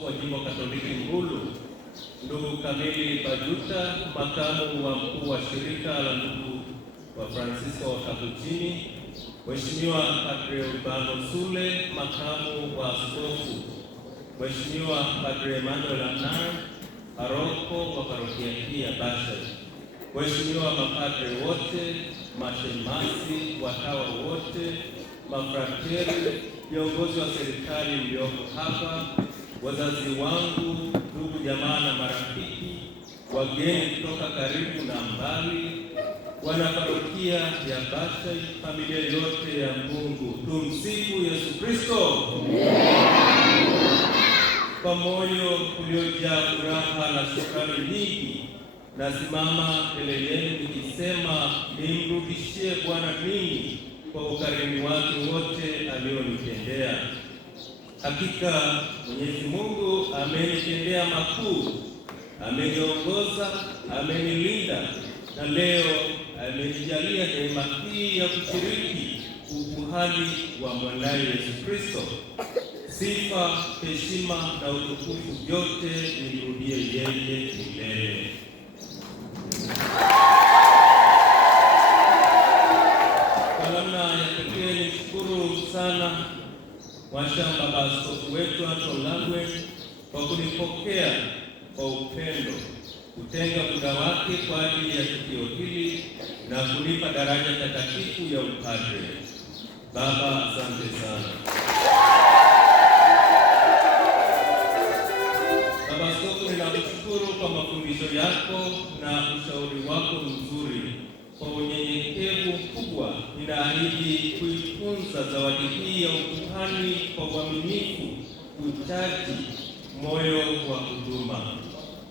wa Jimbo Katoliki Mbulu, ndugu Kamili Bajuta, makamu wa mkuu wa shirika la ndugu wa Francisco wa Kapuchini, Mheshimiwa Padre Urbano Sule, makamu wa askofu, Mheshimiwa Padre Emmanuel Anang, paroko wa parokia hii ya Basha, Mheshimiwa mapadre wote, mashemasi, watawa wote, mafrateri, viongozi wa serikali mlioko hapa, wazazi wangu, ndugu jamaa na marafiki, wageni kutoka karibu na mbali, wanaparokia ya Basha, familia yote ya Mungu, tumsifu Yesu Kristo. Kwa moyo uliojaa furaha na shukrani nyingi, nasimama mbele yenu nikisema nimrudishie Bwana ninyi kwa ukarimu wake wote alionitendea. Hakika Mwenyezi Mungu amenitendea makuu, ameniongoza, amenilinda, na leo amenijalia neema hii ya kushiriki ukuhani wa mwanaye Yesu Kristo. Sifa, heshima na utukufu vyote nimrudie yeye milele. Kwa namna ya pekee nishukuru sana Mwashamba Baba Askofu wetu Anton Langwe kwa kunipokea kwa upendo, kutenga muda wake kwa ajili ya tukio hili na kunipa daraja takatifu ya upadre. Baba, asante sana. Baba Askofu, ninakushukuru kwa mafundisho yako na ushauri wako mzuri. Kwa unyenyekevu mkubwa ninaahidi kuitunza zawadi hii ya ukuhani kwa uaminifu, uchaji, moyo wa huduma.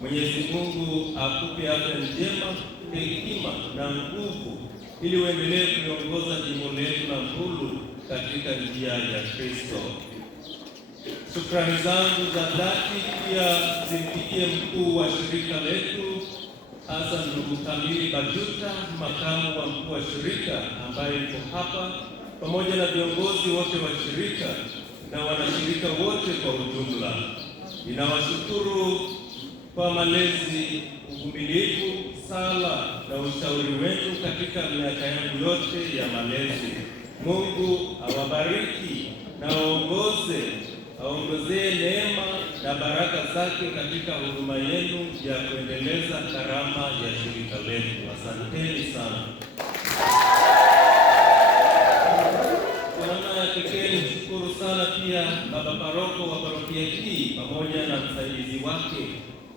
Mwenyezi Mungu akupe afya njema, hekima na nguvu ili uendelee kuongoza jimbo letu la Mbulu katika njia ya Kristo. Shukrani zangu za dhati pia zimfikie mkuu wa shirika letu, hasa ndugu Kamili Bajuta, makamu wa mkuu wa shirika ambaye yuko hapa, pamoja na viongozi wote wa shirika na wanashirika wote kwa ujumla. Ninawashukuru kwa malezi, uvumilivu, sala na ushauri wenu katika miaka yangu yote ya malezi. Mungu awabariki na aongozee neema na baraka zake katika huduma yenu ya kuendeleza karama ya shirika letu. Asanteni sana. Kwa namna ya pekee nishukuru sana pia baba paroko wa parokia hii pamoja na msaidizi wake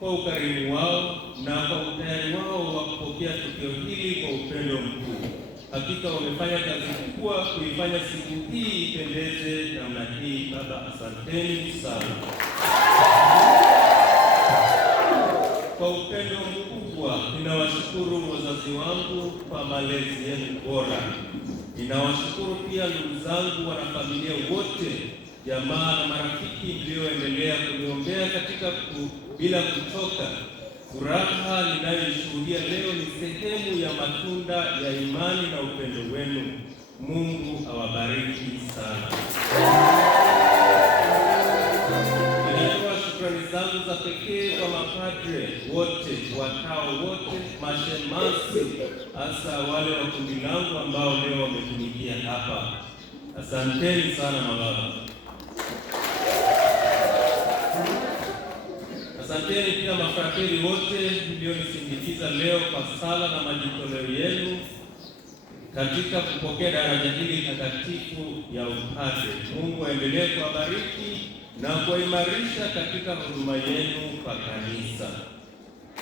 kwa ukarimu wao na kwa utayari wao wa kupokea tukio hili kwa upendo mkuu. Hakika wamefanya kazi kubwa kuifanya siku hii ipendeze namna hii. Baba, asanteni sana. Kwa upendo mkubwa ninawashukuru wazazi wangu kwa malezi yenu bora. Ninawashukuru pia ndugu zangu, wanafamilia wote, jamaa na marafiki mlioendelea kuniombea katika bila kuchoka. Furaha ninayoishuhudia leo ni sehemu ya matunda ya imani na upendo wenu. Mungu awabariki sana. Ninatoa shukrani zangu za pekee kwa mapadre wote, watawa wote, mashemasi, hasa wale wa kundi langu ambao leo wametumikia hapa. Asanteni sana mababa. Asanteni pia mafrateri wote mlionisindikiza leo kwa sala na majitoleo yenu katika kupokea daraja hili takatifu ya upadre. Mungu aendelee kuwabariki na kuimarisha katika huduma yenu kwa kanisa.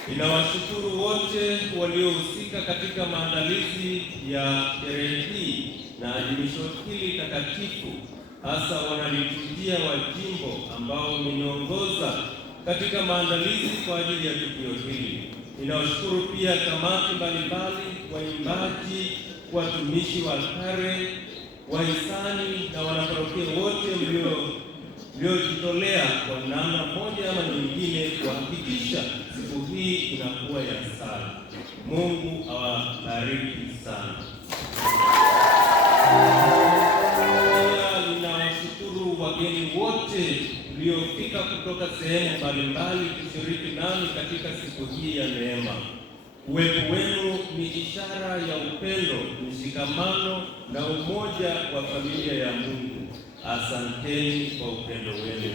Ninawashukuru wote waliohusika katika maandalizi ya sherehe hii na adhimisho hili takatifu, hasa wanaliturujia wa jimbo ambao wameniongoza katika maandalizi kwa ajili ya tukio hili. Ninawashukuru pia kamati mbalimbali, waimbaji, watumishi wa altare, wahisani na wanaparokia wote mliojitolea kwa namna moja ama nyingine kuhakikisha siku hii inakuwa ya sala. Mungu awabariki sana. Pia ninawashukuru wageni wote mliofika waliofika kutoka sehemu mbalimbali kushiriki nami katika siku hii ya neema. Uwepo wenu ni ishara ya upendo, mshikamano na umoja wa familia ya Mungu. Asanteni kwa upendo wenu.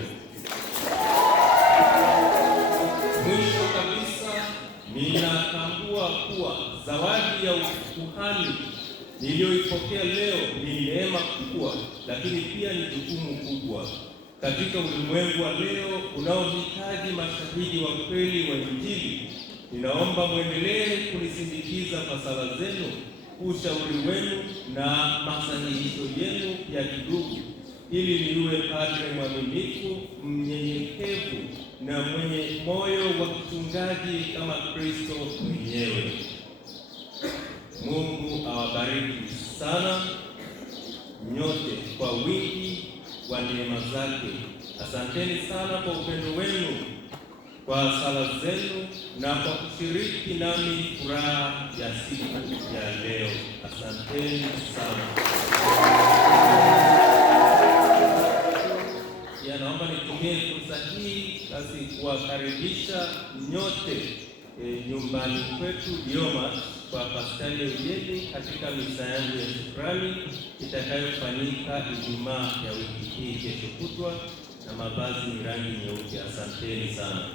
Mwisho kabisa, ninatambua kuwa zawadi ya ukuhani niliyoipokea leo ni neema kubwa, lakini pia ni jukumu kubwa. Katika ulimwengu wa leo unaohitaji mashahidi wa kweli wa Injili, ninaomba mwendelee kunisindikiza kwa sala zenu, ushauri wenu na masahihisho yenu ya kidugu, ili niwe padre mwaminifu, mnyenyekevu na mwenye moyo wa kichungaji kama Kristo mwenyewe. Mungu awabariki sana nyote kwa wingi wa neema zake. Asanteni sana kwa upendo wenu, kwa sala zenu na kwa kushiriki nami furaha ya siku ya leo. Asanteni sana. Ya, naomba nitumie fursa hii basi kuwakaribisha nyote nyumbani kwetu Dioma kwa Paskali ya Ujeni katika misa yangu ya shukrani itakayofanyika Ijumaa ya wiki hii kesho kutwa, na mavazi ni rangi nyeupe. Asanteni sana.